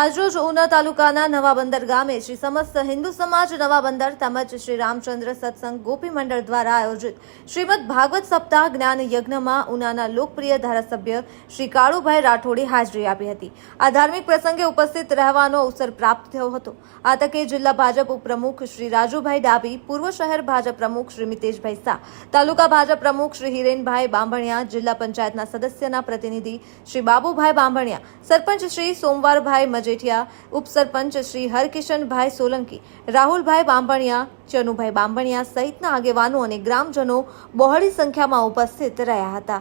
આજરોજ ઉના તાલુકાના નવા બંદર ગામે શ્રી સમસ્ત હિન્દુ સમાજ નવા બંદર તેમજ શ્રી રામચંદ્ર સત્સંગ ગોપી મંડળ દ્વારા આયોજિત શ્રીમદ ભાગવત સપ્તાહ જ્ઞાન યજ્ઞમાં ઉનાના લોકપ્રિય ધારાસભ્ય શ્રી કાળુભાઈ રાઠોડે હાજરી આપી હતી। આ ધાર્મિક પ્રસંગે ઉપસ્થિત રહેવાનો અવસર પ્રાપ્ત થયો હતો। આ તકે જિલ્લા ભાજપ ઉપપ્રમુખ શ્રી રાજુભાઈ ડાબી, પૂર્વ શહેર ભાજપ પ્રમુખ શ્રી મિતેશભાઈ શાહ, તાલુકા ભાજપ પ્રમુખ શ્રી હિરેનભાઈ બાંભણિયા, જિલ્લા પંચાયતના સદસ્યના પ્રતિનિધિ શ્રી બાબુભાઈ બાંભણિયા, સરપંચ શ્રી સોમવારભાઈ મજેઠિયા, ઉપસરપંચ શ્રી હરકિશનભાઈ સોલંકી, રાહુલભાઈ બાંભણિયા, ચનુભાઈ બાંભણિયા સહિતના આગેવાનો અને ગ્રામજનો બહોળી સંખ્યામાં ઉપસ્થિત રહ્યા હતા।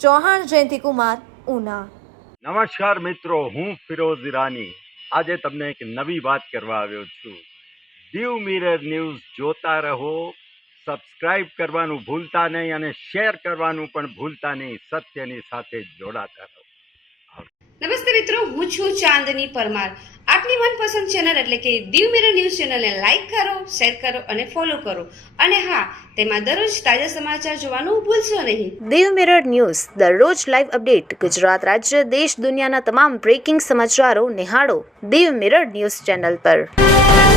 ચૌહાણ જયંતિકુમાર, ઉના। નમસ્કાર મિત્રો, હું ફિરોઝ ઈરાની આજે તમને એક નવી વાત કરવા આવ્યો છું। દીવ મિરર ન્યૂઝ જોતા રહો, સબસ્ક્રાઇબ કરવાનું ભૂલતા નહીં અને શેર કરવાનું પણ ભૂલતા નહીં। સત્યની સાથે જોડાતા રહો। નમસ્તે મિત્રો, હું છું ચાંદની પરમાર। આપની મનપસંદ ચેનલ એટલે કે દીવ મિરર ન્યૂઝ ચેનલને લાઈક કરો, શેર કરો અને ફોલો કરો। અને હા, તેમાં દરરોજ તાજા સમાચાર જોવાનું ભૂલશો નહીં। દીવ મિરર ન્યૂઝ દરરોજ લાઈવ અપડેટ, ગુજરાત રાજ્ય, દેશ દુનિયાના તમામ બ્રેકિંગ સમાચારો નિહાળો દીવ મિરર ન્યૂઝ ચેનલ પર।